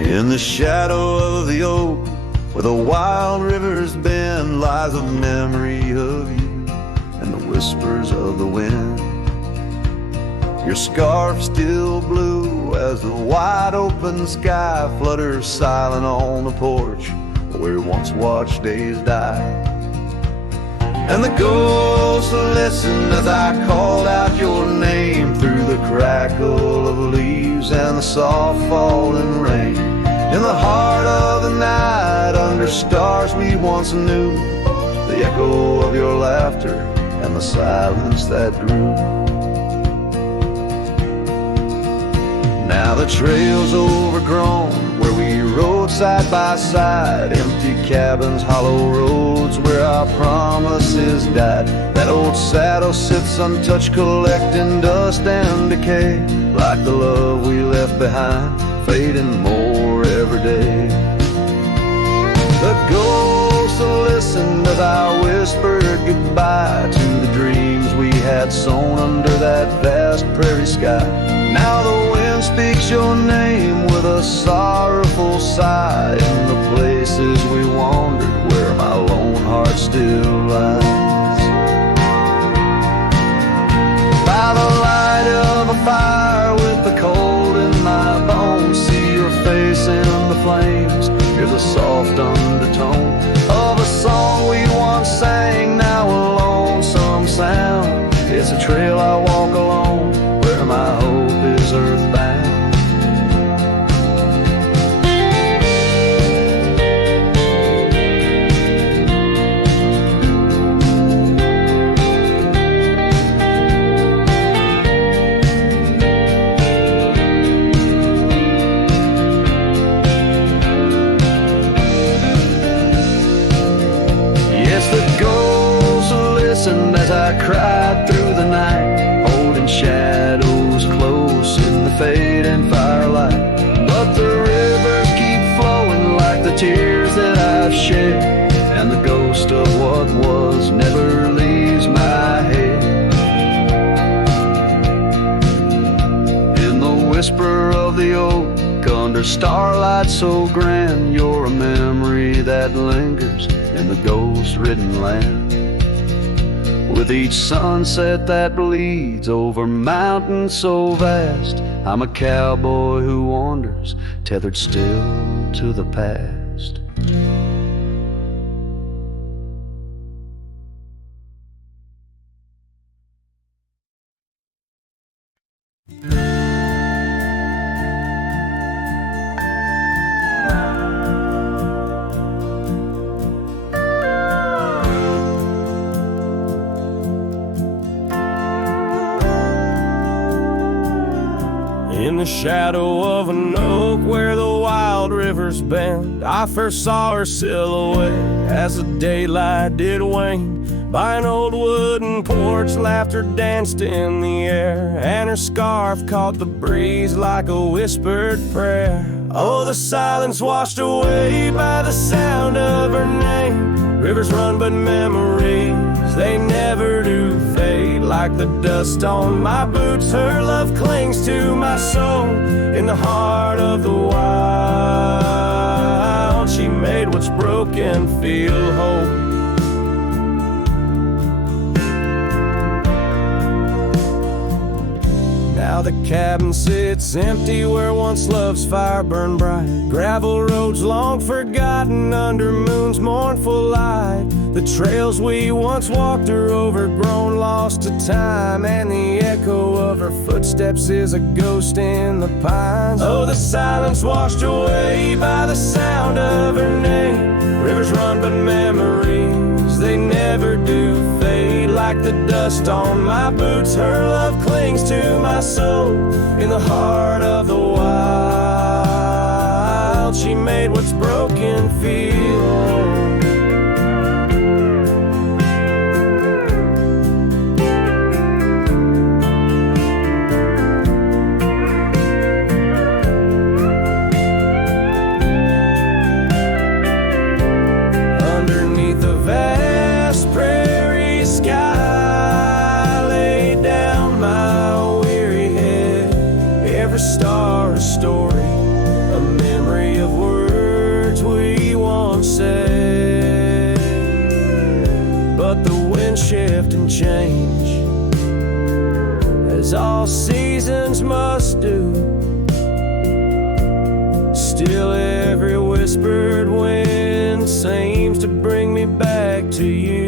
In the shadow of the oak, where the wild rivers bend, lies a memory of you and the whispers of the wind. Your scarf still blue as the wide open sky flutters silent on the porch where we once watched days die. And the ghosts listened as I called out your name through the crackle of leaves and the soft falling rain. In the heart of the night, under stars we once knew, the echo of your laughter and the silence that grew. Now the trail's overgrown where we rode side by side, empty cabins, hollow roads where our promises died. That old saddle sits untouched, collecting dust and decay, like the love we left behind, fading more every day. The ghosts listened as I whispered goodbye to the dreams we had sown under that vast prairie sky. Now the wind speaks your name with a sorrowful sigh in the places we wandered where my lone heart still lies. By the light of a fire with the cold in my bones, see your face in the flames, hear the soft undertone of a song we once sang, now a lonesome sound. It's a trail I walk alone where my hope is earthbound. As I cried through the night, holding shadows close in the fading firelight. But the rivers keep flowing like the tears that I've shed, and the ghost of what was never leaves my head. In the whisper of the oak, under starlight so grand, you're a memory that lingers in the ghost-ridden land. With each sunset that bleeds over mountains so vast, I'm a cowboy who wanders, tethered still to the past. In the shadow of an oak where the wild rivers bend, I first saw her silhouette as the daylight did wane. By an old wooden porch, laughter danced in the air, and her scarf caught the breeze like a whispered prayer. Oh, the silence washed away by the sound of her name. Rivers run but memories, they never do fade. Like the dust on my boots, her love clings to my soul. In the heart of the wild, she made what's broken feel whole. Now the cabin sits empty where once love's fire burned bright. Gravel roads long forgotten under moon's mournful light. The trails we once walked are overgrown, lost to time, and the echo of her footsteps is a ghost in the pines. Oh, the silence washed away by the sound of her name. Rivers run but memories, they never do fade. Like the dust on my boots, her love clings to my soul. In the heart of the wild, she made what's broken feel whole. Underneath the vast prairie sky, lay down my weary head. Every star a story, a memory as all seasons must do. Still every whispered wind seems to bring me back to you.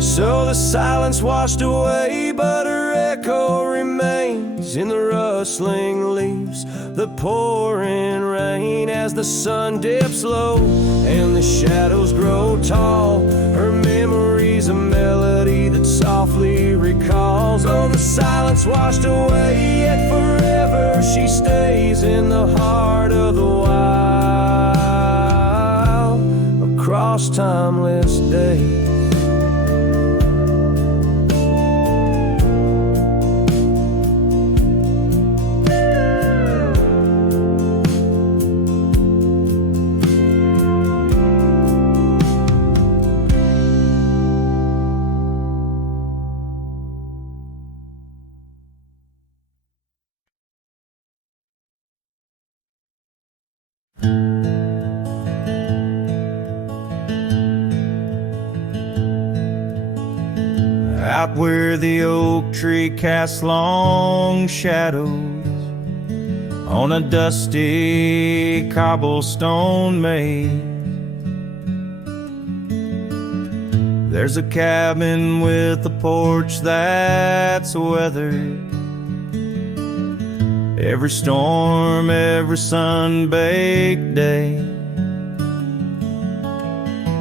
So the silence washed away, but her echo remains in the rustling leaves, the pouring rain as the sun dips low and the shadows grow tall. Her memory's a melody that softly recalls. Oh, the silence washed away, yet forever she stays in the heart of the wild across timeless days. Out where the oak tree casts long shadows on a dusty cobblestone maze, there's a cabin with a porch that's weathered. Every storm, every sun-baked day,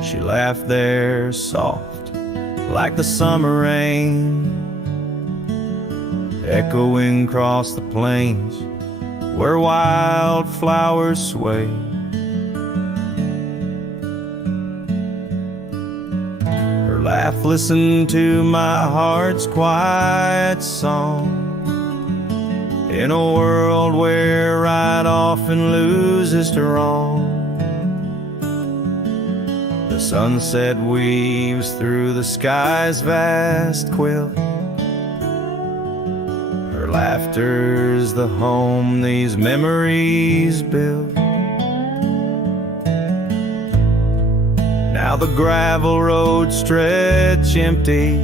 she laughed there soft like the summer rain, echoing across the plains where wildflowers sway. Her laugh listened to my heart's quiet song, in a world where right often loses to wrong. The sunset weaves through the sky's vast quilt. Her laughter's the home these memories build. Now the gravel roads stretch empty,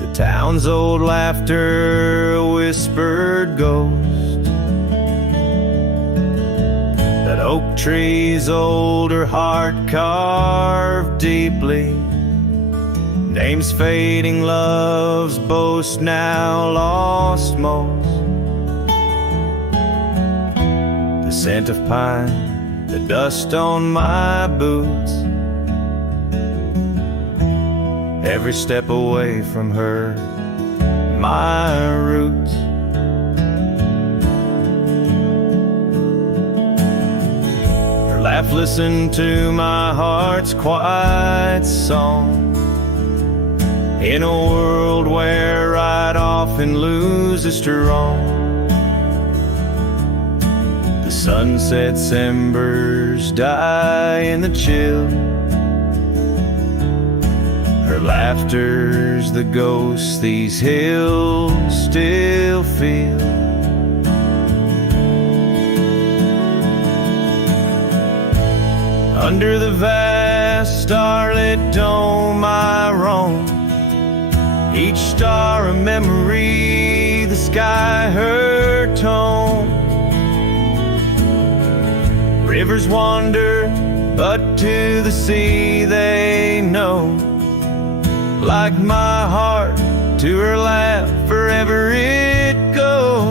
the town's old laughter a whispered ghost. That oak tree's older heart carved deeply, names fading, love's boast now lost most. The scent of pine, the dust on my boots, every step away from her, my roots. Laugh, listen to my heart's quiet song, in a world where right often loses to wrong. The sunset's embers die in the chill, her laughter's the ghost these hills still feel. Under the vast starlit dome I roam, each star a memory, the sky her tone. Rivers wander, but to the sea they know. Like my heart, to her laugh, forever it goes.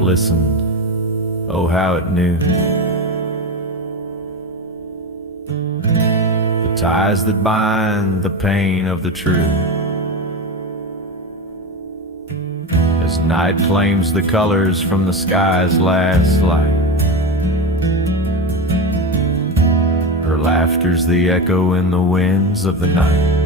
Listened, oh how it knew. The ties that bind the pain of the true. As night claims the colors from the sky's last light, her laughter's the echo in the winds of the night.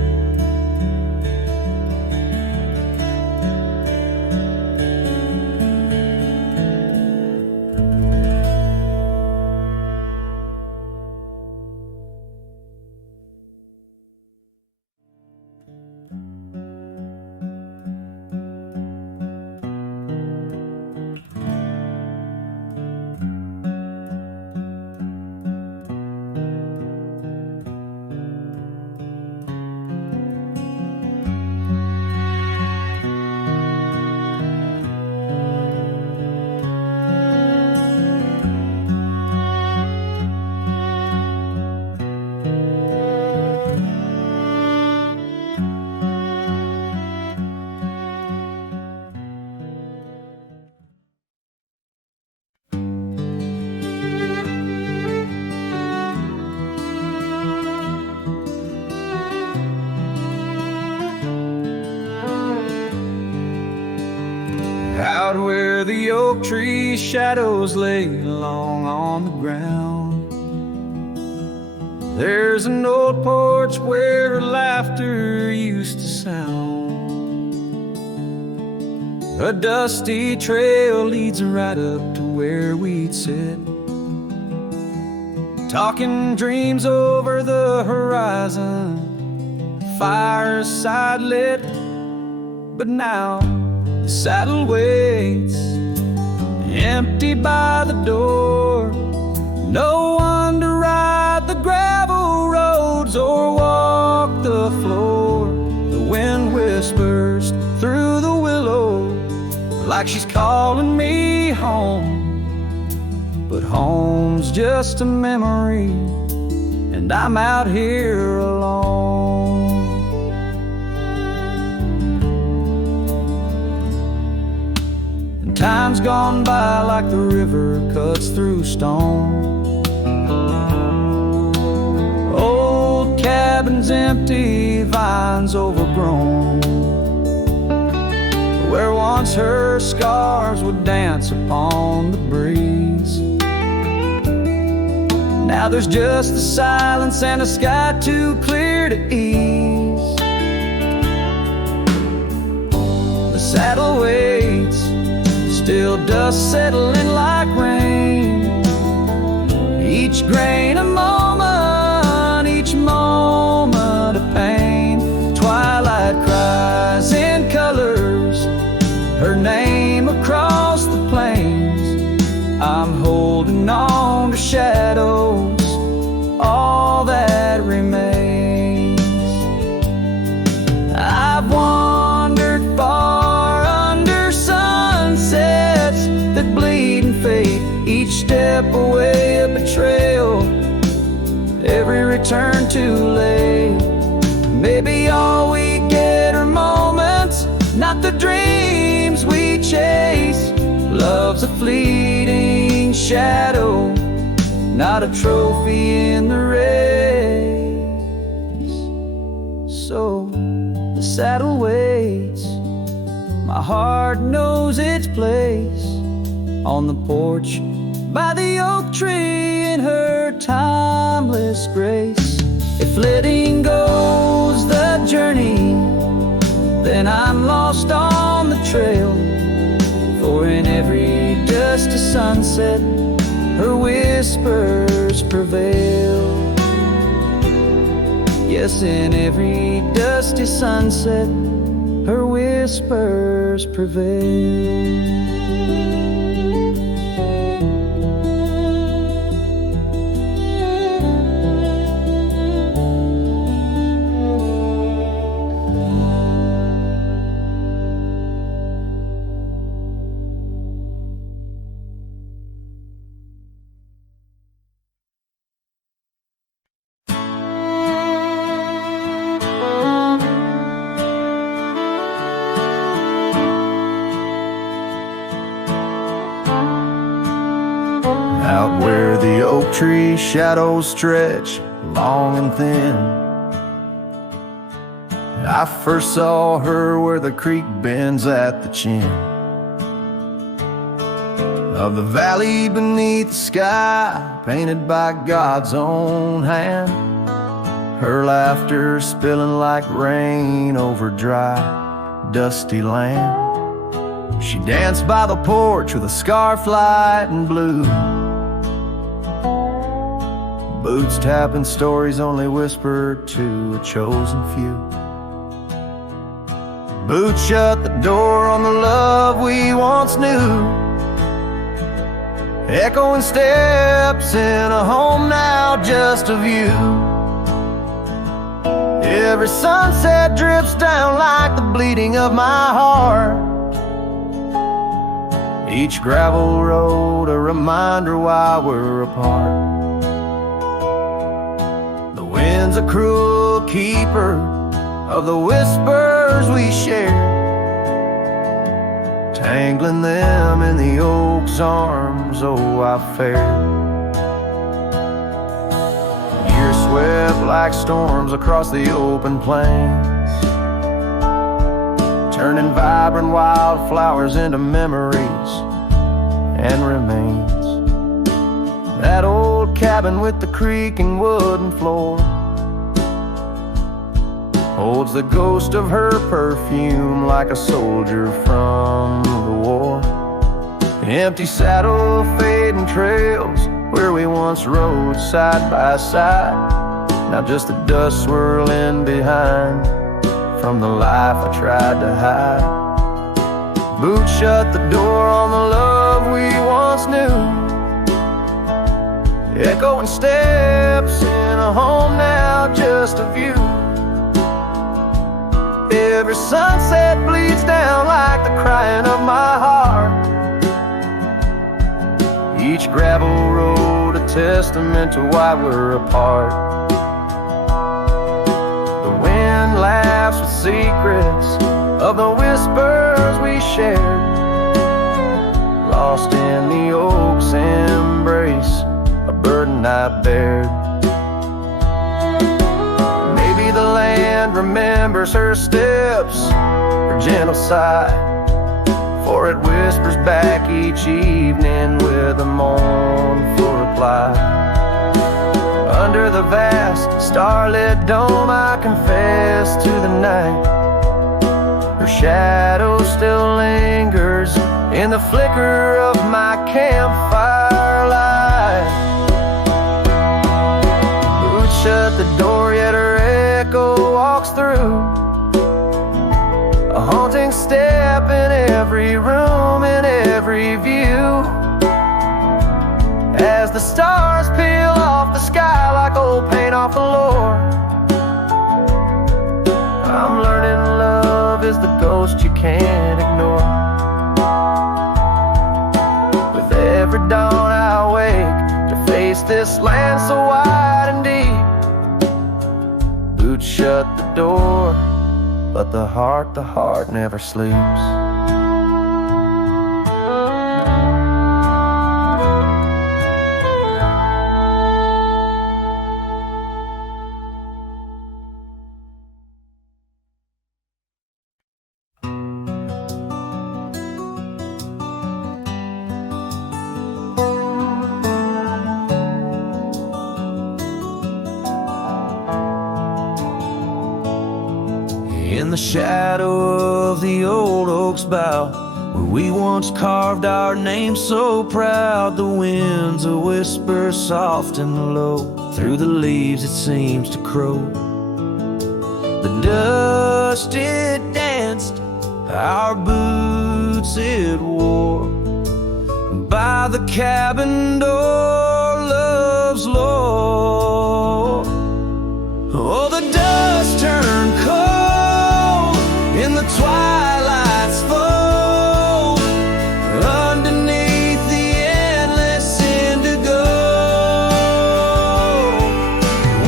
Out where the oak tree shadows lay long on the ground, there's an old porch where laughter used to sound. A dusty trail leads right up to where we'd sit, talking dreams over the horizon, fireside lit. But now the saddle waits, empty by the door. No one to ride the gravel roads or walk the floor. The wind whispers through the willow like she's calling me home. But home's just a memory, and I'm out here alone. Time's gone by like the river cuts through stone. Old cabins empty, vines overgrown, where once her scars would dance upon the breeze. Now there's just the silence and a sky too clear to ease. The saddle waits, still dust settling like rain. Each grain a moment, each moment a pain. Twilight cries in colors, her name across the plains. I'm holding on to shadows, all that remains. I've wandered far under sunsets that bleed and fade, each step away a betrayal, every return too late. Maybe all we get are moments, not the dreams we chase. Love's a fleeting shadow, not a trophy in the race. So the saddle waits, my heart knows its place on the porch by the oak tree in her timeless grace. If letting go's the journey, then I'm lost on the trail. For in every dusty sunset, her whispers prevail. Yes, in every dusty sunset, her whispers prevail. Out where the oak tree shadows stretch long and thin, I first saw her where the creek bends at the chin of the valley beneath the sky, painted by God's own hand. Her laughter spilling like rain over dry, dusty land. She danced by the porch with a scarf light and blue, boots tapping stories only whispered to a chosen few. Boots shut the door on the love we once knew, echoing steps in a home now just of you. Every sunset drips down like the bleeding of my heart, each gravel road a reminder why we're apart. The wind's a cruel keeper of the whispers we share, tangling them in the oak's arms. Oh, I fared. Years swept like storms across the open plains, turning vibrant wildflowers into memories and remains. That old cabin with the creaking wooden floor holds the ghost of her perfume like a soldier from the war. Empty saddle, fading trails where we once rode side by side. Now just the dust swirling behind from the life I tried to hide. Boots shut the door on the love we once knew. Echoing steps in a home now just a view. Every sunset bleeds down like the crying of my heart. Each gravel road a testament to why we're apart. The wind laughs with secrets of the whispers we shared, lost in the oak's embrace, a burden I bared. Maybe the land remembers her steps, her gentle sigh, for it whispers back each evening with a mournful reply. Under the vast starlit dome I confess to the night. Her shadow still lingers in the flicker of my campfire light. Boots shut the door yet her echo walks through, a haunting step in every room, in every view. As the stars peel off the sky like old paint off the floor, I'm learning love is the ghost you can't ignore. With every dawn I wake to face this land so wide and deep. Boots shut the door, but the heart never sleeps. In the shadow of the old oak's bough, where we once carved our name so proud, the wind's a whisper soft and low, through the leaves it seems to crow. The dust it danced, our boots it wore, by the cabin door love's lore. Oh, the dust turned cold in the twilight's fold, underneath the endless indigo.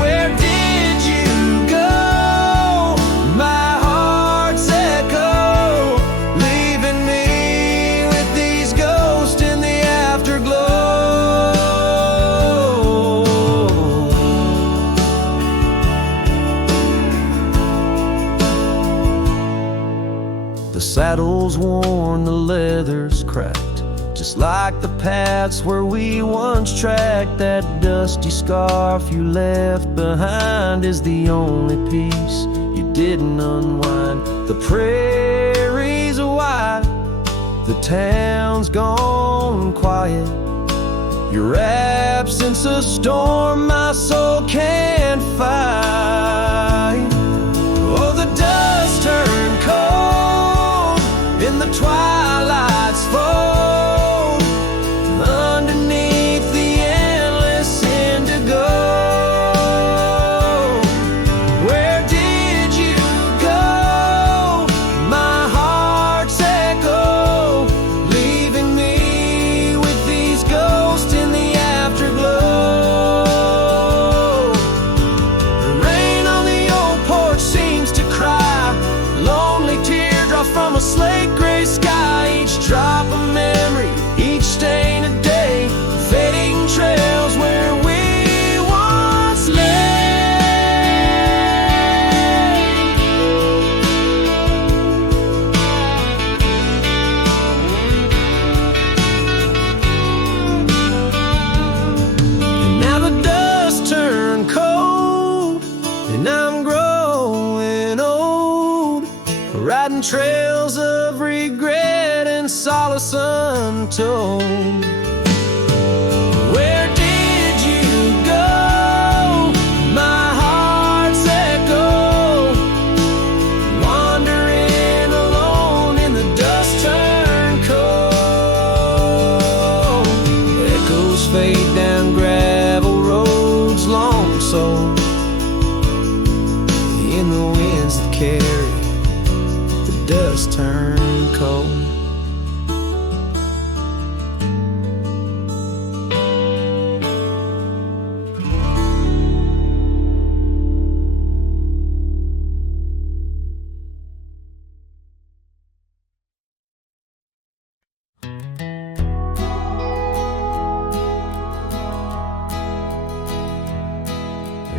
Where did you go? My heart's echo, leaving me with these ghosts in the afterglow. The saddle's worn, the leather's cracked, just like the paths where we once tracked. That dusty scarf you left behind is the only piece you didn't unwind. The prairie's wide, the town's gone quiet, your absence a storm my soul can't fight. Oh, the dust turned cold in the twilight's fold, underneath the endless indigo. Where did you go? My heart's echo, leaving me with these ghosts in the afterglow. The rain on the old porch seems to cry, lonely teardrops from a slate gray sky. trails of regret and solace untold. Where did you go? My heart's echo, wandering alone in the dust turned cold. Echoes fade down gravel roads long sold, in the winds that carry the dust turned cold.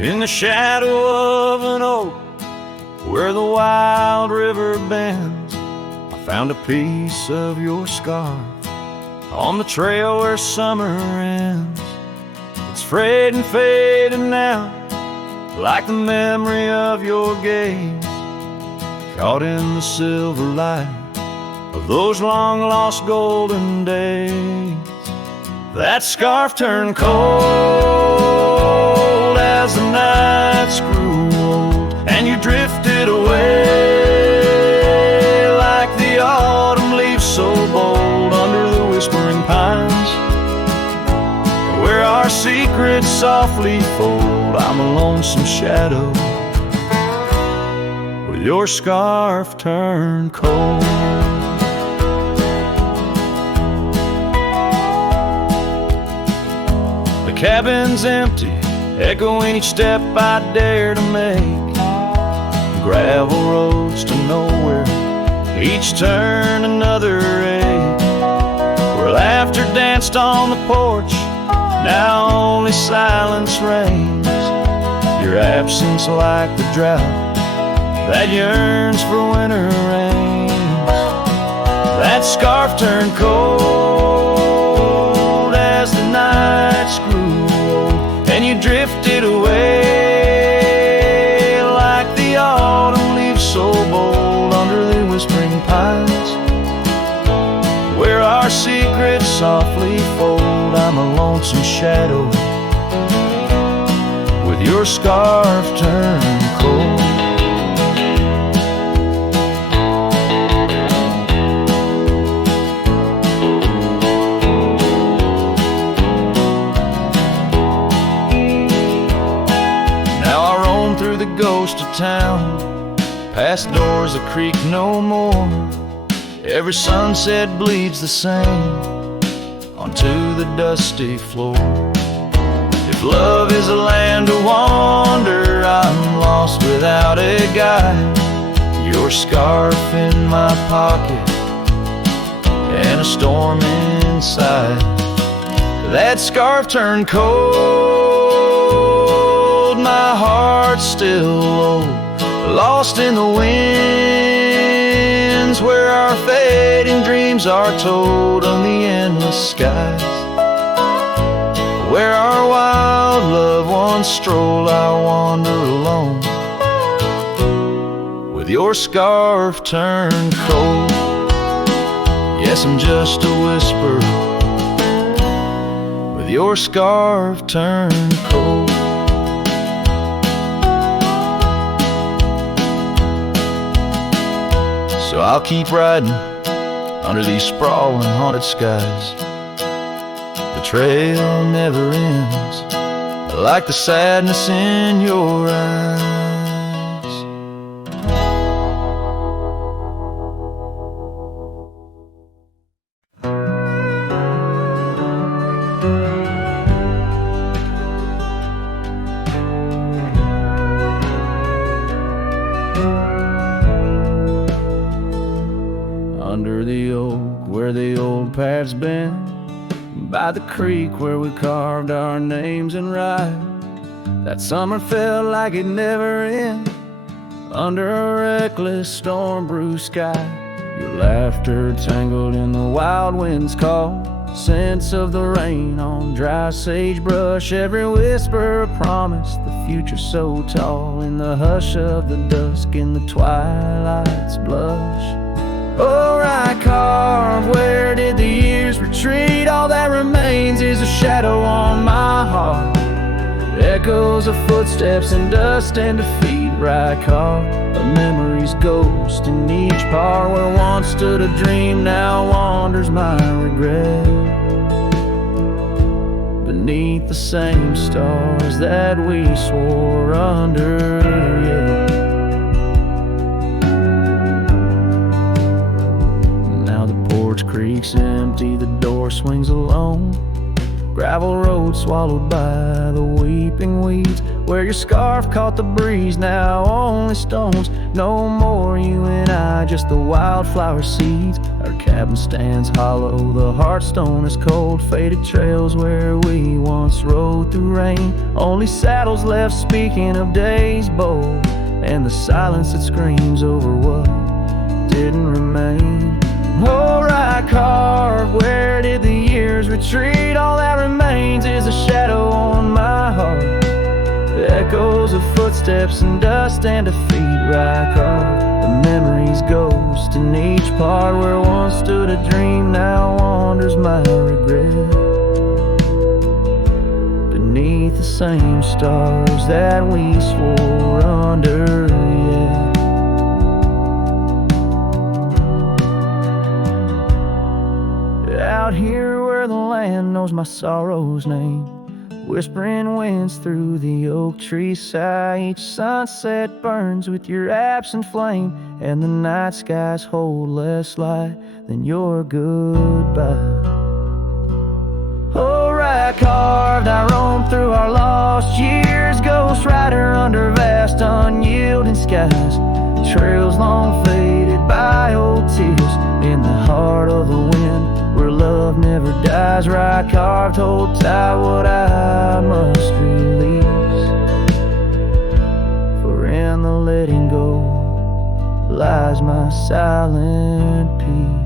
In the shadow of an oak where the wild river bends, I found a piece of your scar on the trail where summer ends. It's frayed and faded now, like the memory of your gaze, caught in the silver light of those long lost golden days. That scarf turned cold as the nights grew old, and you drifted away like the autumn leaves so bold under the whispering pines, where our secrets softly fold. I'm a lonesome shadow with your scarf turned cold. The cabin's empty, echoing each step I dare to make. Gravel roads to nowhere, each turn another ache. Where laughter danced on the porch, now only silence reigns. Your absence like the drought that yearns for winter rains. That scarf turned cold as the nights grew old, and you drifted away like the autumn leaves so bold under the whispering pines, where our secrets softly fold. I'm a lonesome shadow with your scarf turned cold. Through the ghost of town, past doors that creak no more. Every sunset bleeds the same onto the dusty floor. If love is a land to wander, I'm lost without a guide. Your scarf in my pocket and a storm inside. That scarf turned cold, my heart's still low, lost in the winds, where our fading dreams are told on the endless skies. Where our wild loved ones stroll, I wander alone with your scarf turned cold. Yes, I'm just a whisper with your scarf turned cold. So I'll keep riding under these sprawling haunted skies. The trail never ends, like the sadness in your eyes. Under the oak where the old path's been, by the creek where we carved our names in rye. That summer felt like it never ended, under a reckless storm-bruised sky. Your laughter tangled in the wild wind's call, scents of the rain on dry sagebrush. Every whisper a promise, the future so tall. In the hush of the dusk, in the twilight's blush, retreat, all that remains is a shadow on my heart. Echoes of footsteps and dust and defeat, right car. A memory's ghost in each part. Where once stood a dream, now wanders my regret. Beneath the same stars that we swore under, yeah. Now the porch creaks empty, the door swings alone. Gravel road swallowed by the weeping weeds. Where your scarf caught the breeze, now only stones. No more you and I, just the wildflower seeds. Our cabin stands hollow, the hearthstone is cold. Faded trails where we once rode through rain. Only saddles left speaking of days bold, and the silence that screams over what didn't remain. Oh, right car, where did the years retreat? All that remains is a shadow on my heart. Echoes of footsteps and dust and defeat, right car. The memory's ghost in each part. Where once stood a dream, now wanders my regret. Beneath the same stars that we swore under, yeah. Out here where the land knows my sorrow's name, whispering winds through the oak trees sigh. Each sunset burns with your absent flame, and the night skies hold less light than your goodbye. Oh, right carved, I roam through our lost years. Ghost rider under vast unyielding skies. Trails long faded by old tears, in the heart of the wind where love never dies. Right carved, hold tight what I must release. For in the letting go lies my silent peace.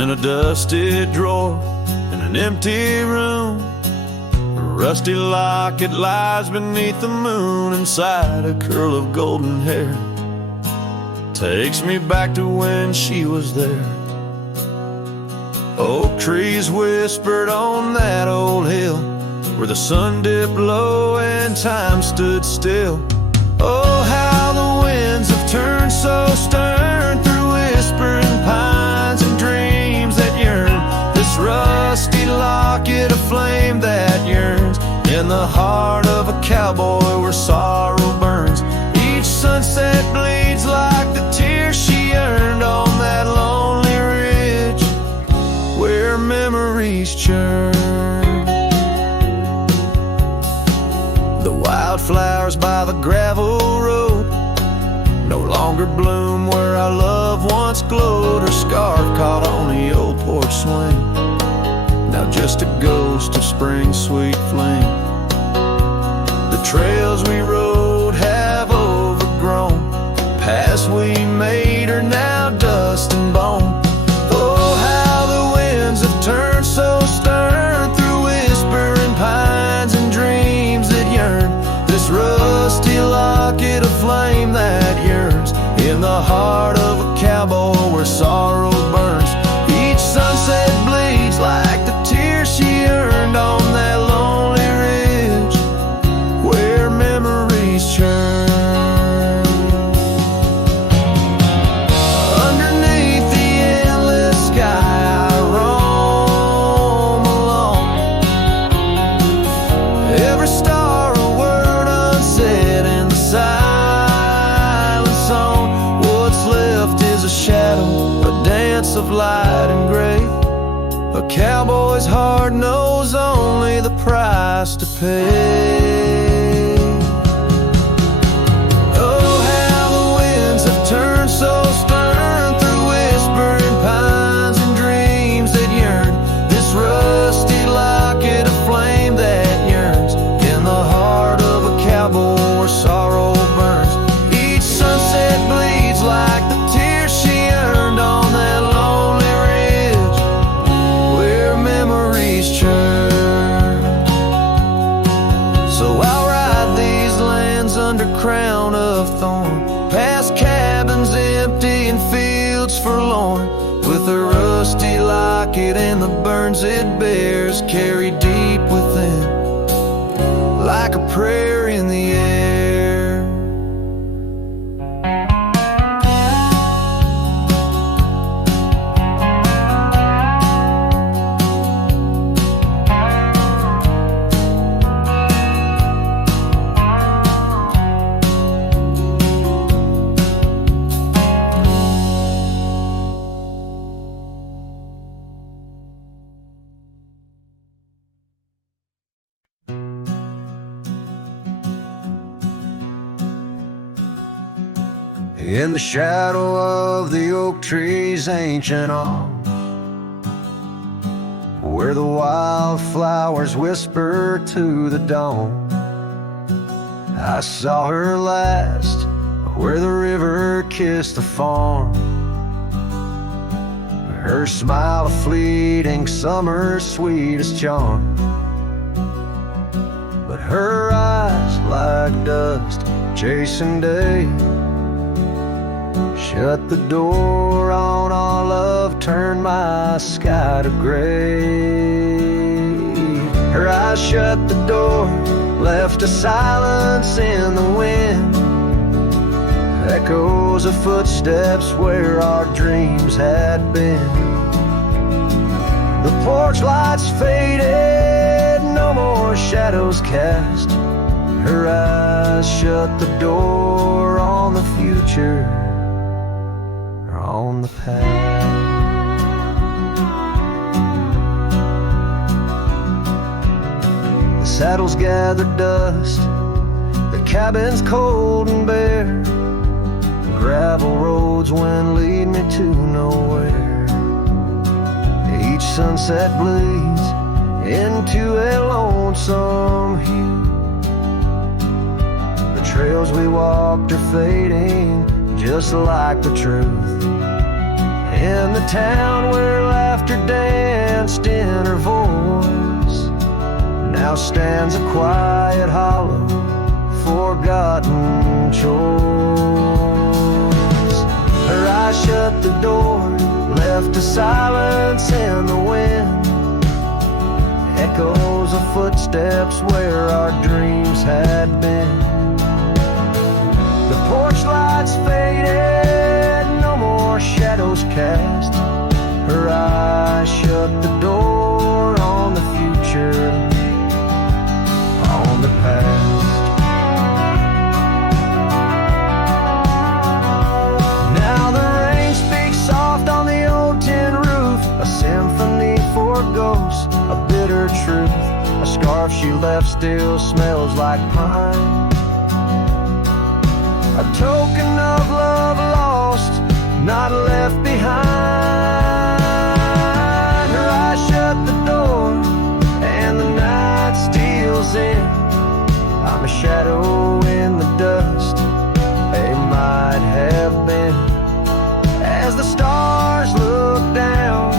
In a dusty drawer in an empty room, a rusty locket lies beneath the moon. Inside a curl of golden hair takes me back to when she was there. Oak trees whispered on that old hill, where the sun dipped low and time stood still. Oh, how the winds have turned so stern through whispering pines and dreams that yearn. This rusty locket, a flame that yearns in the heart of a cowboy where sorrow burns. Each sunset bleeds like the tears she earned on that lonely ridge where memories churn. The wildflowers by the gravel road no longer bloom where our love once glowed. Her scarf caught on the old porch swing, now just a ghost of spring's sweet flame. The trails we rode have overgrown, paths we made are now dust and bone. Oh, how the winds have turned so stern through whispering pines and dreams that yearn. This rusty locket, a flame that yearns in the heart of a cowboy where sorrow burns. Each sunset bleeds like the tears she earned on that lonely ridge where memories churn. Underneath the endless sky I roam alone, every star a word unsaid in the silent song. What's left is a shadow, a dance of light and gray. A cowboy's heart knows only the price to pay. Oh, how the winds have where sorrow burns. Each sunset bleeds like the tears she earned on that lonely ridge where memories churn. So I'll ride these lands under crown of thorn, past cabins empty and fields forlorn, with a rusty locket and the burns it bears carried deep within, like a prayer in the air. In the shadow of the oak tree's ancient arm, where the wildflowers whisper to the dawn, I saw her last, where the river kissed the farm. Her smile a fleeting summer's sweetest charm, but her eyes like dust chasing day shut the door on our love, turned my sky to gray. Her eyes shut the door, left a silence in the wind, echoes of footsteps where our dreams had been. The porch lights faded, no more shadows cast. Her eyes shut the door on the future, on the past. The saddles gathered dust, the cabin's cold and bare, gravel roads went lead me to nowhere. Each sunset bleeds into a lonesome hue. The trails we walked are fading just like the truth. In the town where laughter danced in her voice, now stands a quiet hollow, forgotten choice. Her eyes shut the door, left a silence in the wind, echoes of footsteps where our dreams had been. The porch lights faded, no more shadows cast. Her eyes shut the door on the future, on the past. Now the rain speaks soft on the old tin roof, a symphony for ghosts, a bitter truth. A scarf she left still smells like pine, a token of love lost, not left behind. Her eyes shut the door and the night steals in. I'm a shadow in the dust, a might have been, as the stars look down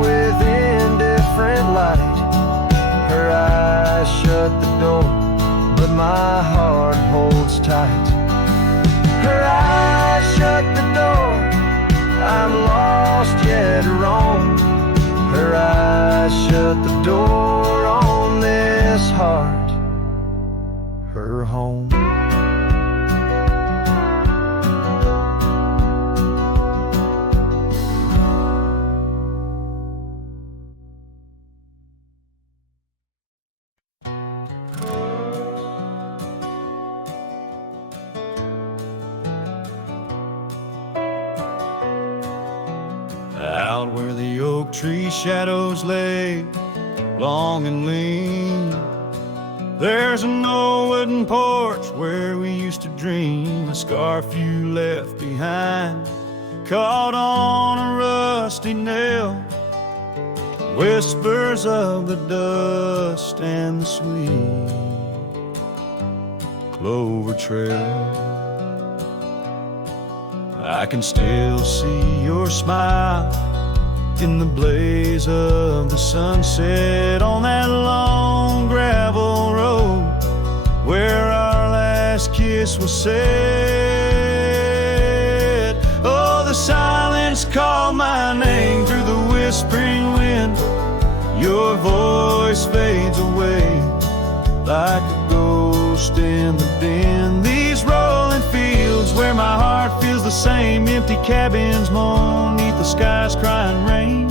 with indifferent light. Her eyes shut the door, but my heart holds tight. Her eyes shut the door, I'm lost yet wrong. Her eyes shut the door on this heart, her home. Out where the oak tree shadows lay, long and lean, there's an old wooden porch where we used to dream. A scarf you left behind, caught on a rusty nail, whispers of the dust and the sweet clover trail. I can still see your smile in the blaze of the sunset on that long gravel road where our last kiss was said. Oh, the silence called my name through the whispering wind. Your voice fades away like a ghost in the din. These rolling fields where my heart feels the same, empty cabins moan neath the sky's crying rain.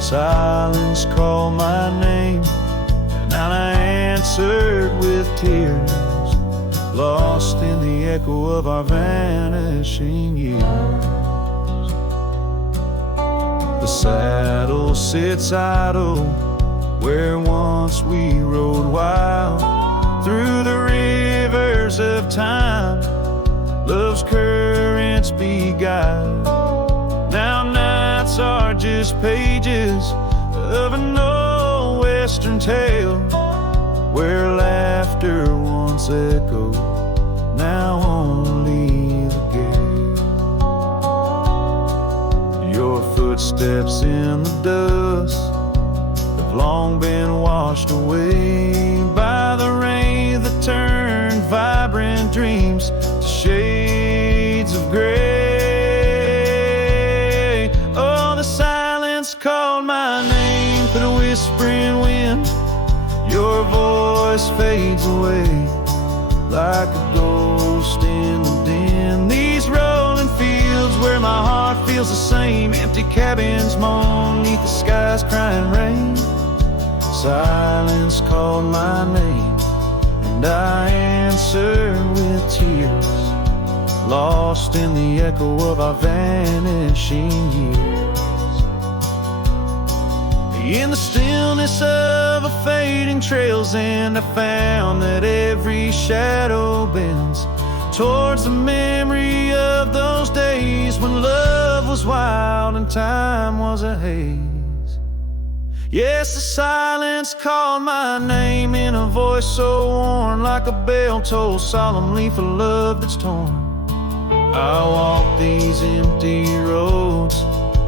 Silence called my name, and I answered with tears, lost in the echo of our vanishing years. The saddle sits idle where once we rode wild through the rivers of time, love's currents beguiled. Now nights are just pages of an old western tale where laughter once echoed, now only the gale. Your footsteps in the dust have long been washed away by the rain that turned vibrant dreams to shades of gray. Oh, the silence called my name through the whispering wind. Your voice fades away like a ghost in the din. These rolling fields where my heart feels the same, empty cabins moan neath the sky's crying rain. Silence called my name, and I answered with tears, lost in the echo of our vanishing years. In the stillness of a fading trail's end, I found that every shadow bends towards the memory of those days when love was wild and time was a haze. Yes, the silence called my name in a voice so worn, like a bell toll solemnly for love that's torn. I walk these empty roads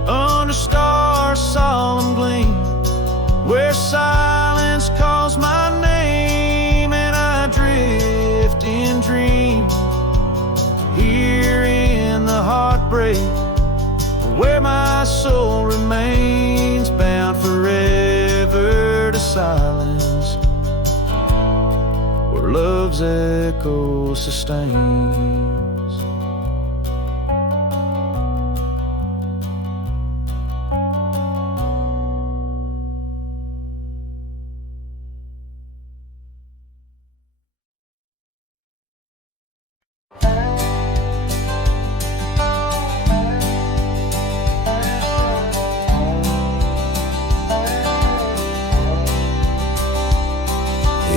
under stars' solemn gleam, where silence calls my name and I drift in dreams. Here in the heartbreak, where my soul remains bound forever to silence, where love's echo sustains.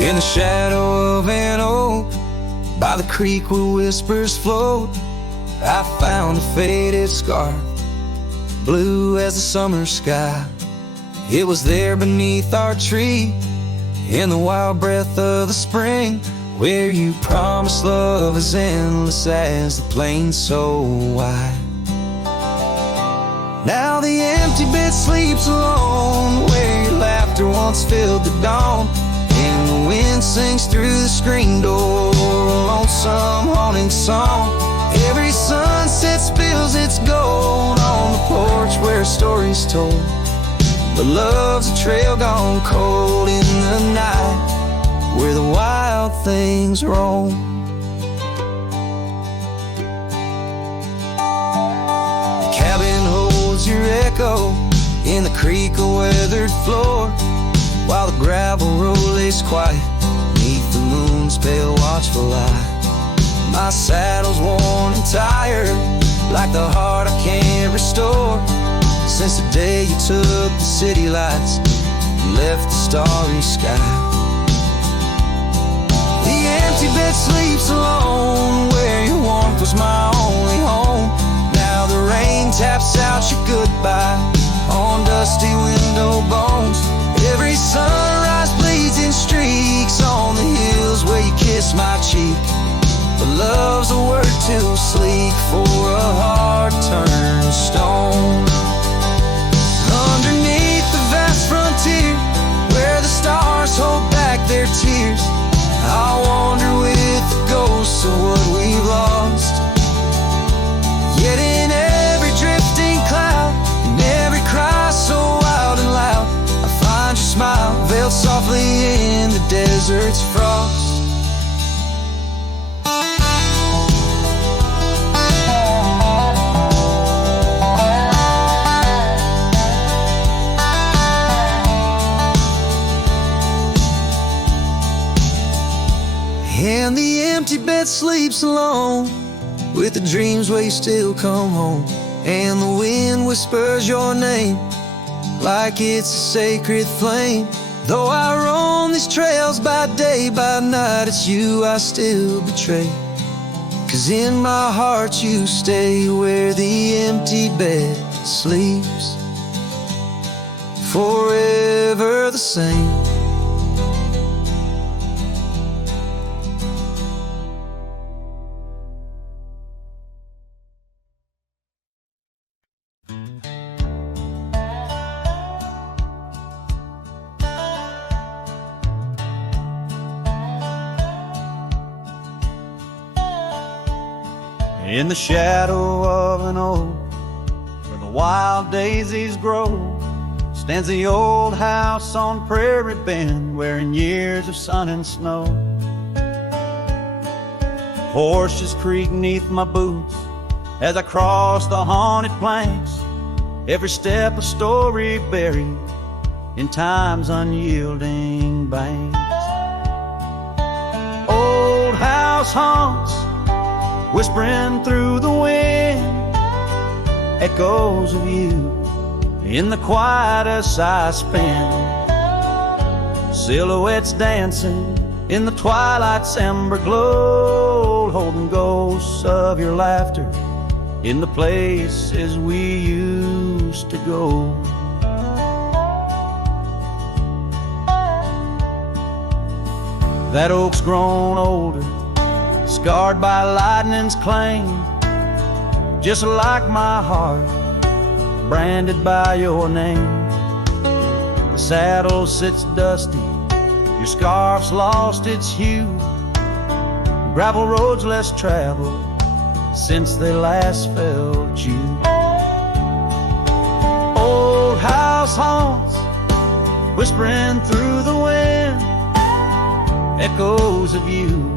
In the shadow of an oak, by the creek where whispers float, I found a faded scarf, blue as the summer sky. It was there beneath our tree, in the wild breath of the spring, where you promised love as endless as the plain so wide. Now the empty bed sleeps alone, where your laughter once filled the dawn, and the wind sings through the screen door, a lonesome haunting song. Every sunset spills its gold on the porch where a story's told, but love's a trail gone cold in the night, where the wild things roam. The cabin holds your echo in the creek a weathered floor, while the gravel road lays quiet beneath the moon's pale watchful light. My saddle's worn and tired, like the heart I can't restore, since the day you took the city lights and left the starry sky. The empty bed sleeps alone, where your warmth was my only home. Now the rain taps out your goodbye on dusty window bones. Every sunrise bleeds in streaks on the hills where you kiss my cheek, empty bed sleeps alone, with the dreams where you still come home, and the wind whispers your name like it's a sacred flame. Though I roam these trails by day, by night, it's you I still betray. 'Cause in my heart you stay where the empty bed sleeps, forever the same. In the shadow of an oak where the wild daisies grow stands the old house on Prairie Bend, wearing years of sun and snow. Horses creak neath my boots as I cross the haunted planks, every step a story buried in time's unyielding banks. Old house haunts whispering through the wind, echoes of you in the quietest I spend. Silhouettes dancing in the twilight's ember glow, holding ghosts of your laughter in the places we used to go. That oak's grown older, scarred by lightning's clang, just like my heart, branded by your name. The saddle sits dusty, your scarf's lost its hue, gravel roads less traveled since they last felt you. Old house haunts whispering through the wind, echoes of you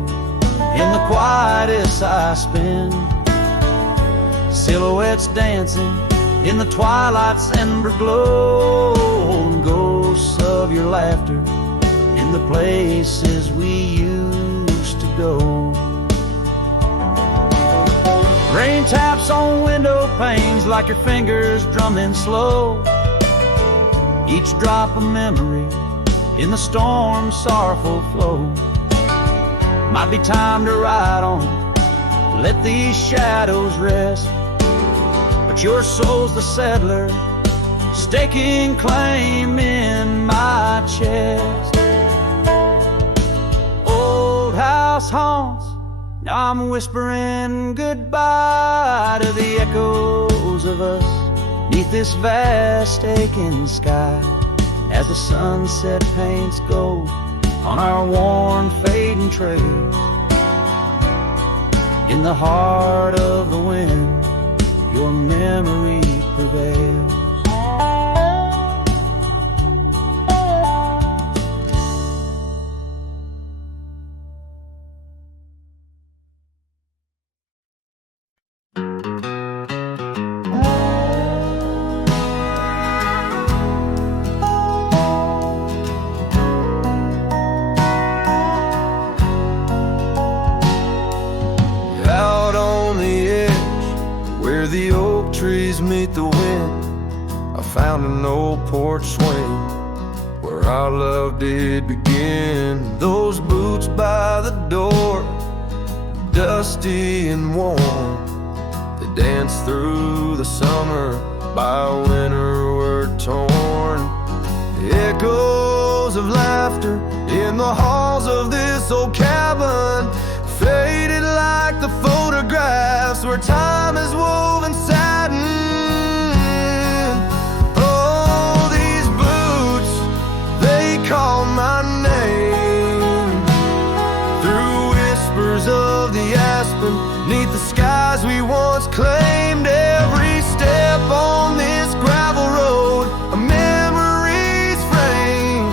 in the quietest I spend. Silhouettes dancing in the twilight's ember glow, and ghosts of your laughter in the places we used to go. Rain taps on window panes like your fingers drumming slow, each drop a memory in the storm's sorrowful flow. Might be time to ride on, let these shadows rest, but your soul's the settler, staking claim in my chest. Old house haunts, now I'm whispering goodbye to the echoes of us neath this vast aching sky, as the sunset paints gold on our worn, fading trails. In the heart of the wind, your memory prevails. Meet the wind, I found an old porch swing where our love did begin. Those boots by the door, dusty and warm, they danced through the summer, by winter were torn. The echoes of laughter in the halls of this old cabin faded like the photographs where time is woven satin. Call my name through whispers of the aspen, neath the skies we once claimed. Every step on this gravel road, a memory's frame,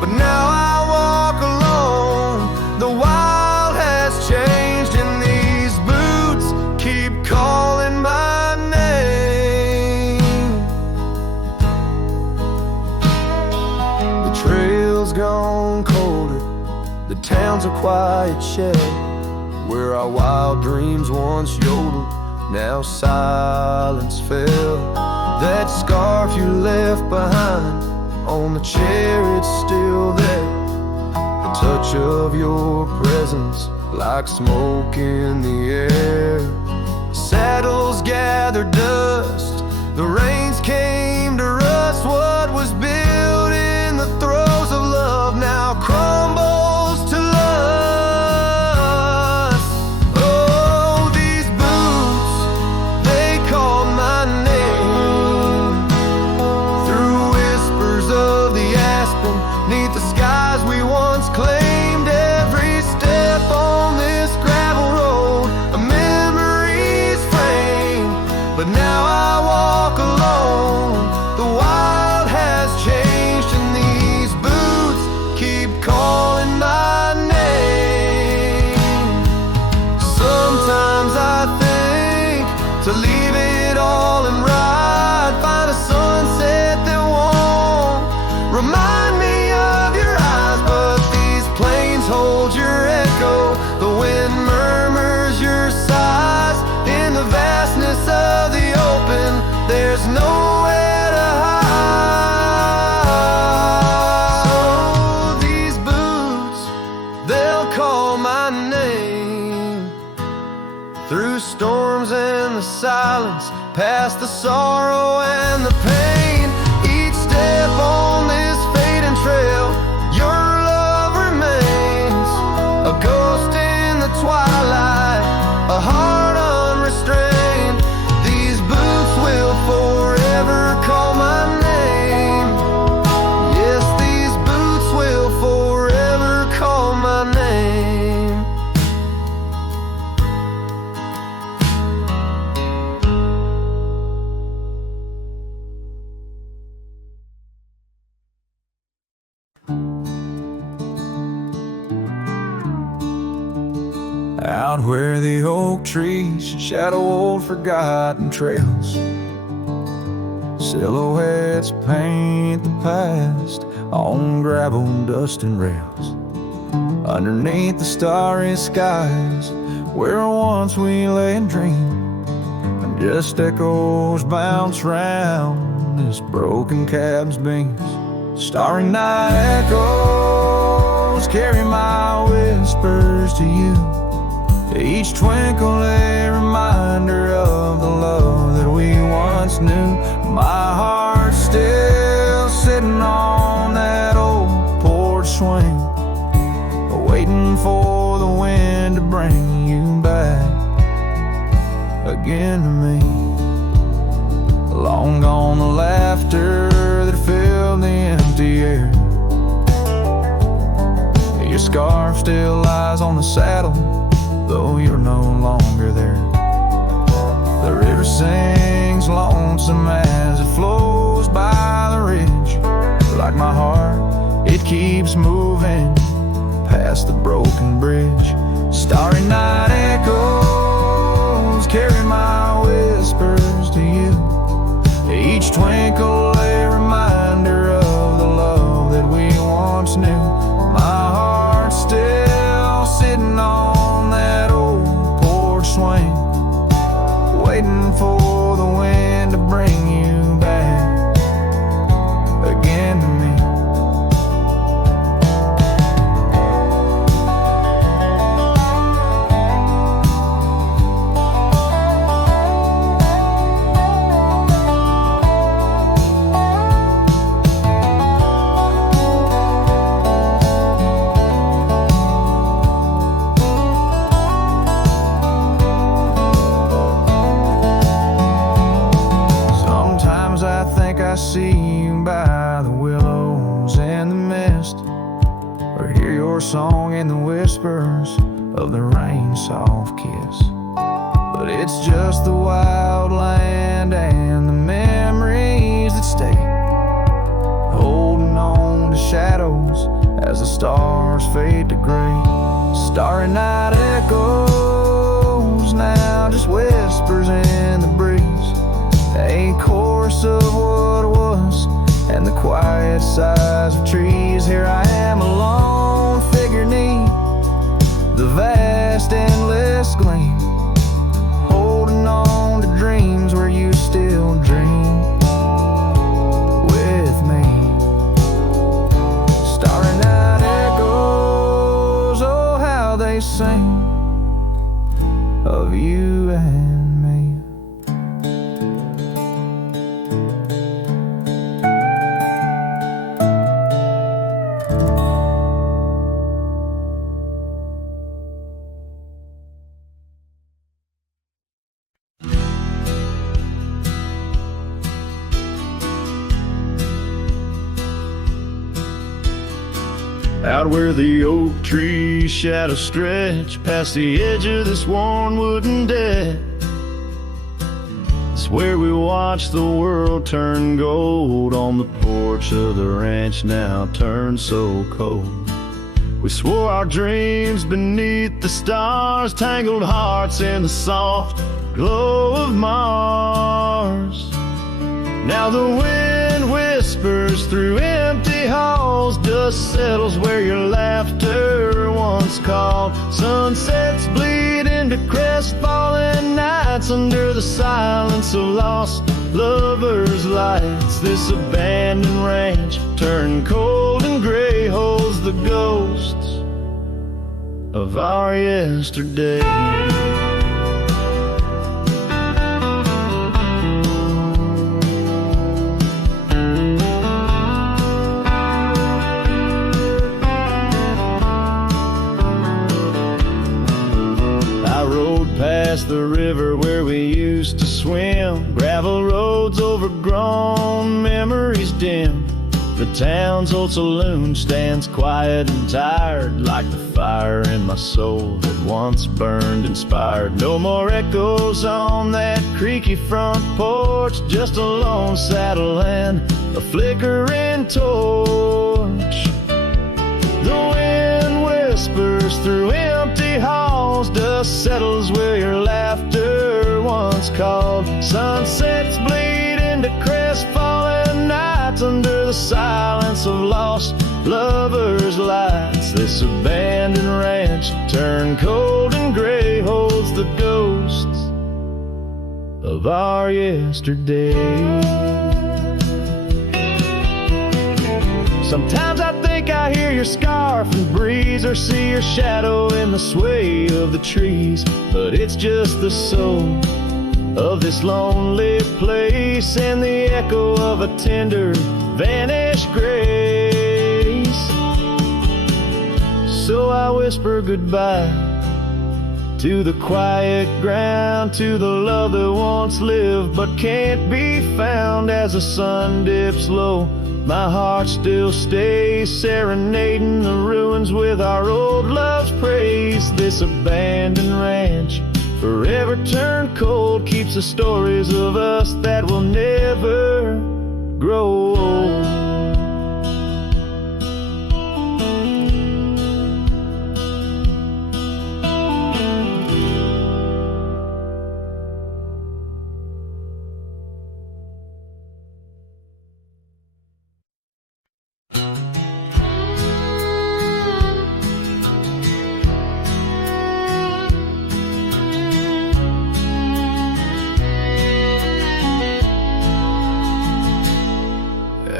but now I walk alone. The wild has changed, and these boots keep calling my name. The trail's gone colder, the town's a quiet shell our wild dreams once yodeled, now silence fell. That scarf you left behind on the chair, it's still there. The touch of your presence like smoke in the air. Saddles gathered dust, the rains came to rust. What was built in the throes of love now crumbles to lust. Oh, these boots, they called my name through whispers of the aspen, neath the skies we once claimed. Every step on this gravel road, a memory's frame, but now I walk alone. The wild has changed and these boots keep calling my name. Sometimes I think to leave it all and ride, find a sunset that won't remind me of your eyes, but these plains hold your echo. The wind murmurs your sighs. In the vastness of the open, there's nowhere to hide. So these boots, they'll call my name through storms and the silence, past the sorrow and the pain. Each step on this fading trail, your love remains a ghost in the twilight, a heart unrestrained. These boots will forever call my name. Yes, these boots will forever call my name. Out where the oak trees shadow old forgotten trails, silhouettes paint the past on gravel, dust and rails. Underneath the starry skies, where once we lay and dreamed, and just echoes bounce round this broken cab's beams. Starry night echoes carry my whispers to you, each twinkle a reminder of the love that we once knew. My heart's still sitting on that old porch swing, waiting for the wind to bring you back again to me. Long gone the laughter that filled the empty air. Your scarf still lies on the saddle, though you're no longer there. The river sings lonesome as it flows by the ridge. Like my heart, it keeps moving past the broken bridge. Starry night echoes carry my whispers to you, each twinkle a reminder of the love that we once knew. My heart's still sitting on that old porch swing, waiting for the wind to bring you back again to me. I see you by the willows and the mist, or hear your song in the whispers of the rain's soft kiss. But it's just the wild land and the memories that stay, holding on to shadows as the stars fade to gray. Starry night echoes now, just whispers in the breeze, a chorus of what was and the quiet sighs of trees. Here I am, a lone figure 'neath the vast endless glow. of you and me. Out where the oak tree shadows stretch past the edge of this worn wooden deck, it's where we watch the world turn gold on the porch of the ranch now turned so cold. We swore our dreams beneath the stars, tangled hearts in the soft glow of Mars. Now the wind whispers through empty halls, dust settles where your laughter once called. Sunsets bleed into crestfallen nights under the silence of lost lovers' lights. This abandoned ranch turned cold and gray holds the ghosts of our yesterday. Past the river where we used to swim, gravel roads overgrown, memories dim. The town's old saloon stands quiet and tired, like the fire in my soul that once burned inspired. No more echoes on that creaky front porch, just a lone saddle and a flickering torch. The wind whispers through empty halls, dust settles where your laughter once called. Sunsets bleed into crestfallen nights under the silence of lost lovers' lights. This abandoned ranch turned cold and gray holds the ghosts of our yesterday. Sometimes I think I hear your scarf and breeze, or see your shadow in the sway of the trees. But it's just the soul of this lonely place and the echo of a tender vanished grace. So I whisper goodbye to the quiet ground, to the love that once lived but can't be found. As the sun dips low, my heart still stays serenading the ruins with our old love's praise. This abandoned ranch, forever turned cold, keeps the stories of us that will never grow old.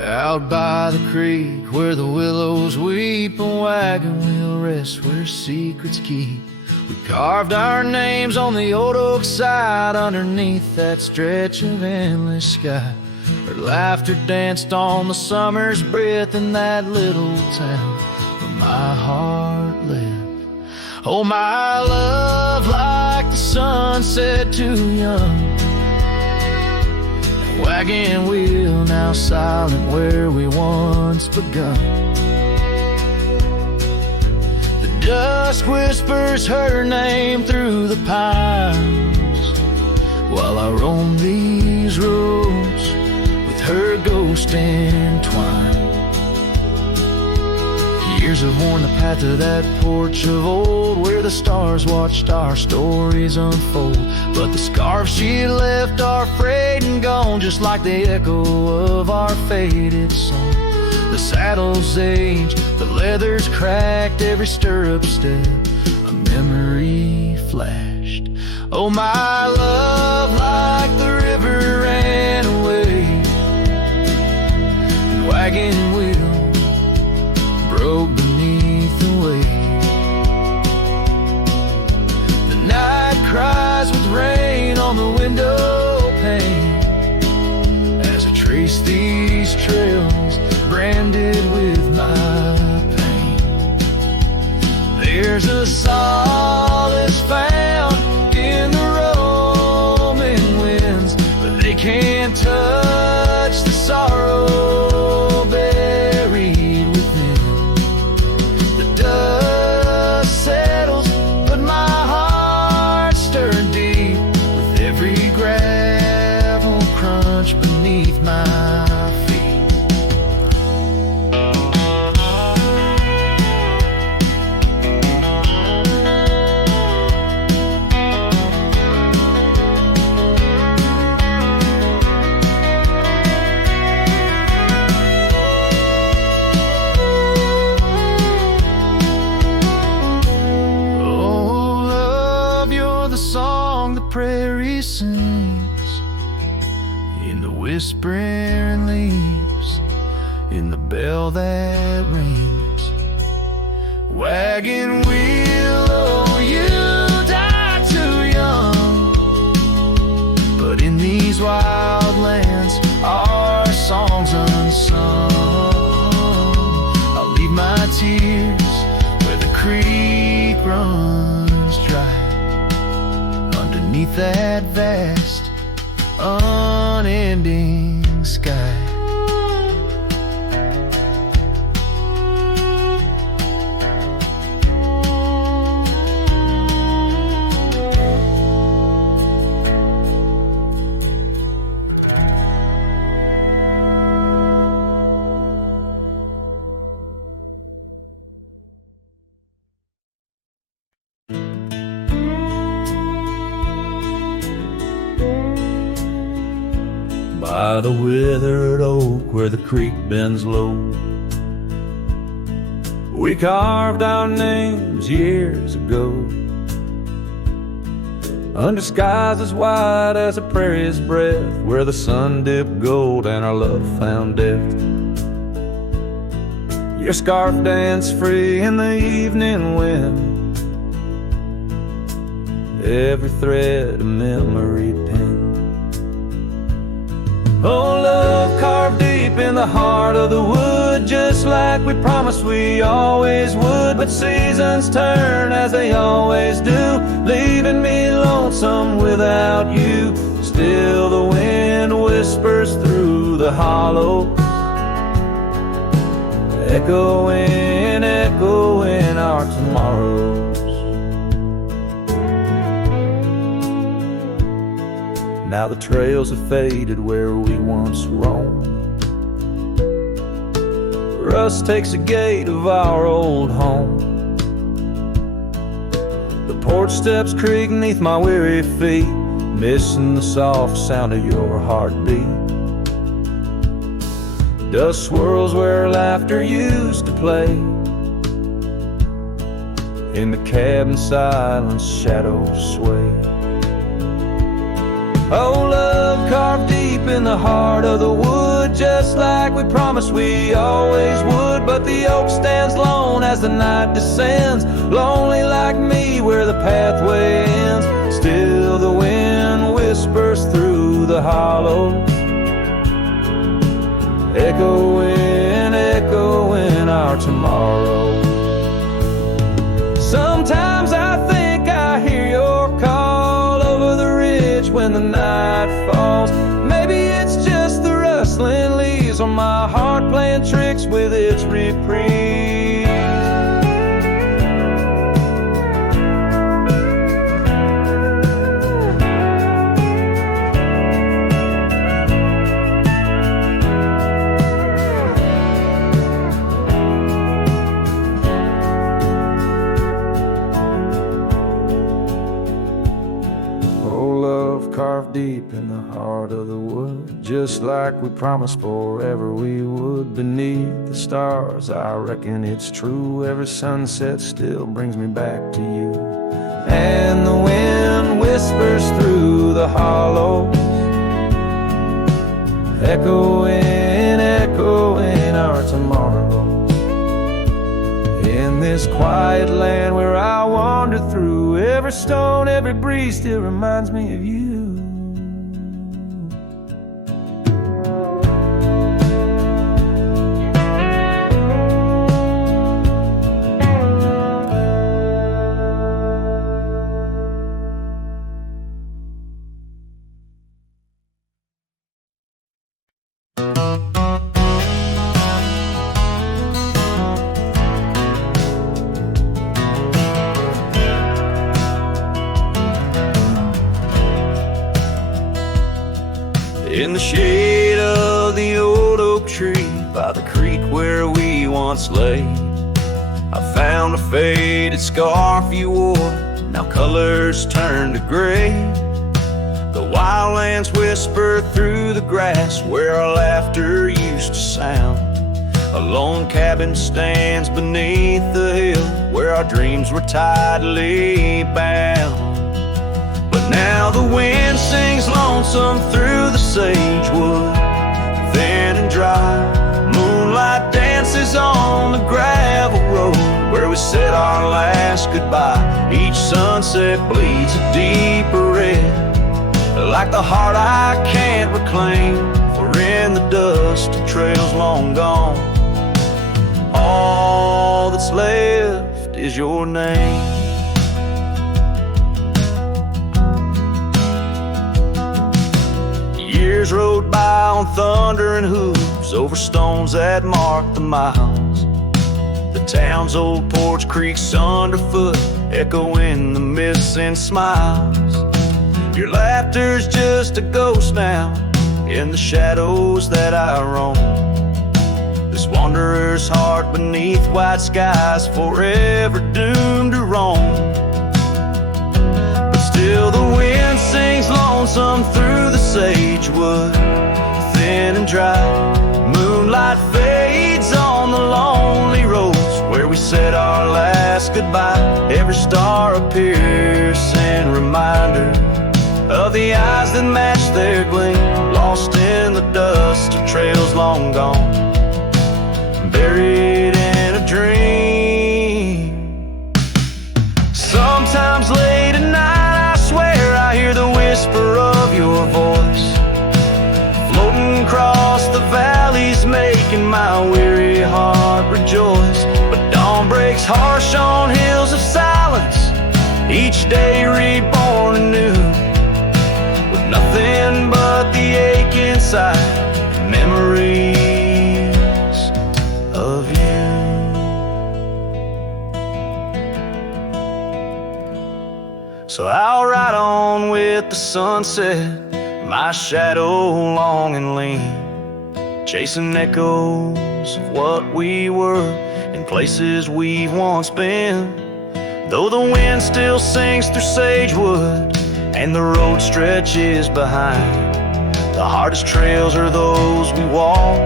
Out by the creek where the willows weep, a wagon wheel rests where secrets keep. We carved our names on the old oak side underneath that stretch of endless sky. Our laughter danced on the summer's breath in that little town where my heart lived. Oh, my love, like the sunset too young. Wagon wheel now silent where we once begun. The dusk whispers her name through the pines, while I roam these roads with her ghost entwined. Years have worn the path to that porch of old, where the stars watched our stories unfold. But the scarves she left are frayed and gone, just like the echo of our faded song. The saddle's aged, the leather's cracked, every stirrup step a memory flashed. Oh, my love, like the river ran away, and wagon wheel broke beneath the weight. The night cries window pane as I trace these trails branded with my pain. There's a solace found in the roaming winds, but they can't touch the sorrow buried within. The dust settles, but my heart stirred deep with every gravel crunch beneath my feet. Prairie sings in the whispering leaves, in the bell that rings. Wagon wheel, oh, you died too young, but in these wild lands our song's unsung. I'll leave my tears where the creek runs dry, beneath that vast, unending sky. By the withered oak where the creek bends low, we carved our names years ago, under skies as wide as a prairie's breath, where the sun dipped gold and our love found death. Your scarf danced free in the evening wind, every thread a memory pinned. Oh, love carved deep in the heart of the wood, just like we promised we always would. But seasons turn as they always do, leaving me lonesome without you. Still the wind whispers through the hollow, echoing, echoing our tomorrows. Now the trails have faded where we once roamed. Rust takes the gate of our old home. The porch steps creak beneath my weary feet, missing the soft sound of your heartbeat. Dust swirls where laughter used to play. In the cabin silence, shadows sway. Oh, love carved deep in the heart of the wood, just like we promised we always would. But the oak stands lone as the night descends, lonely like me where the pathway ends. Still the wind whispers through the hollows, echoing, echoing our tomorrow. Sometimes I think I hear your call over the ridge when the night falls. Maybe it's just the rustling leaves or my heart playing tricks with its reprise. Carved deep in the heart of the wood, just like we promised forever we would. Beneath the stars, I reckon it's true, every sunset still brings me back to you. And the wind whispers through the hollows, echoing, echoing our tomorrows. In this quiet land where I wander through, every stone, every breeze still reminds me of you. In the shade of the old oak tree by the creek where we once lay, I found a faded scarf you wore, now colors turned to gray. The wildlands whisper through the grass where our laughter used to sound. A lone cabin stands beneath the hill where our dreams were tightly bound. But now the wind sings lonesome through the sagewood, thin and dry. Moonlight dances on the gravel road where we said our last goodbye. Each sunset bleeds a deeper red, like the heart I can't reclaim. For in the dust of trails long gone, all that's left is your name. Years rode by on thunder and hooves over stones that marked the miles. The town's old porch creaks underfoot, echoing the missing smiles. Your laughter's just a ghost now in the shadows that I roam. This wanderer's heart beneath white skies, forever doomed to roam. But still the wind sings lonesome through the sagewood, thin and dry. Moonlight fades on the lonely roads where we said our last goodbye. Every star a piercing reminder of the eyes that match their gleam, lost in the dust of trails long gone, buried in a dream. Sometimes late at night I swear I hear the whisper of your voice, floating across the valleys, making my weary heart rejoice. But dawn breaks harsh on hills of silence, each day reborn anew, with nothing but the ache inside, memories of you. So I'll ride on with the sunset, my shadow long and lean, chasing echoes of what we were in places we've once been. Though the wind still sings through sagewood and the road stretches behind, the hardest trails are those we walk,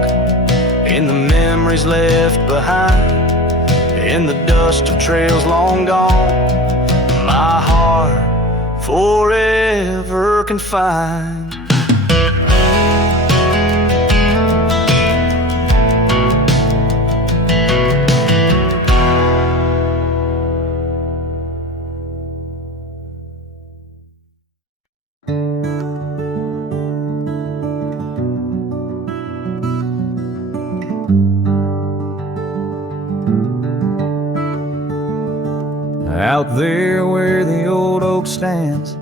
in the memories left behind, in the dust of trails long gone, my heart forever confined. Out there where the old oak stands,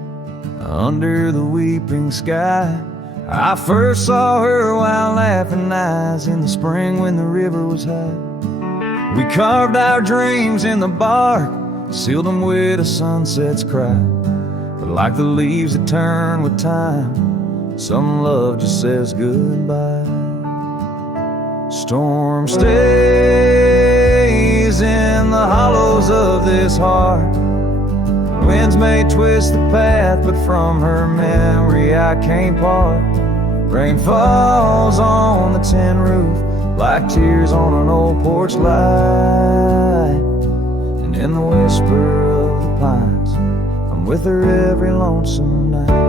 under the weeping sky, I first saw her while laughing eyes in the spring when the river was high. We carved our dreams in the bark, sealed them with a sunset's cry. But like the leaves that turn with time, some love just says goodbye. Storm stays in the hollows of this heart. Winds may twist the path, but from her memory I can't part. Rain falls on the tin roof like tears on an old porch light. And in the whisper of the pines, I'm with her every lonesome night.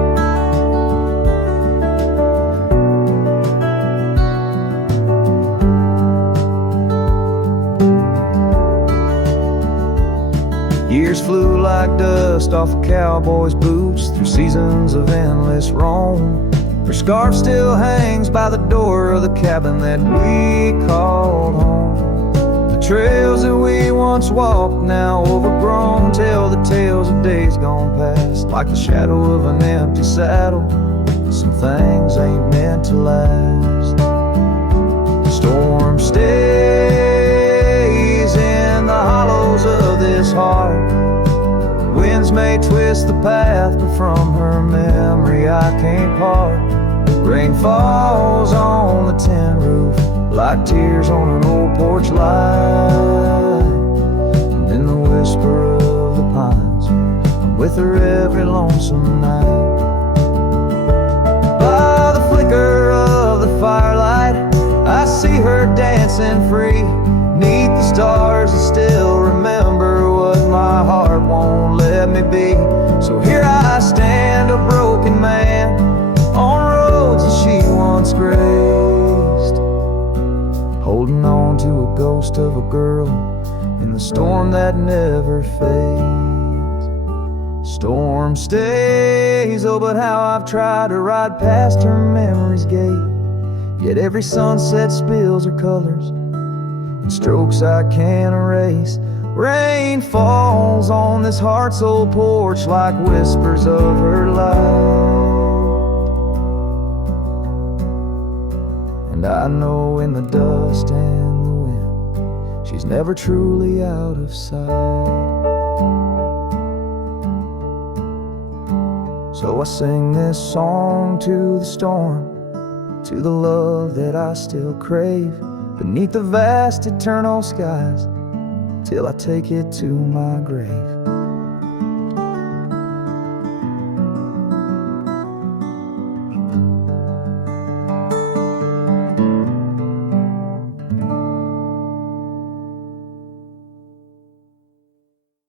Years flew like dust off a cowboy's boots through seasons of endless roam. Her scarf still hangs by the door of the cabin that we called home. The trails that we once walked, now overgrown, tell the tales of days gone past, like the shadow of an empty saddle. Some things ain't meant to last. The storm stays in the hollows of this heart. Winds may twist the path, but from her memory I can't part. Rain falls on the tin roof like tears on an old porch light. And in the whisper of the pines, I'm with her every lonesome night. By the flicker of the firelight, I see her dancing free. Neath the stars, I still remember what my heart won't let me be. So here I stand, a broken man, on roads that she once graced, holding on to a ghost of a girl in the storm that never fades. Storm stays, oh, but how I've tried to ride past her memory's gate. Yet every sunset spills her colors in strokes I can't erase. Rain falls on this heart-soul porch like whispers of her life. And I know in the dust and the wind, she's never truly out of sight. So I sing this song to the storm, to the love that I still crave, beneath the vast eternal skies, till I take it to my grave.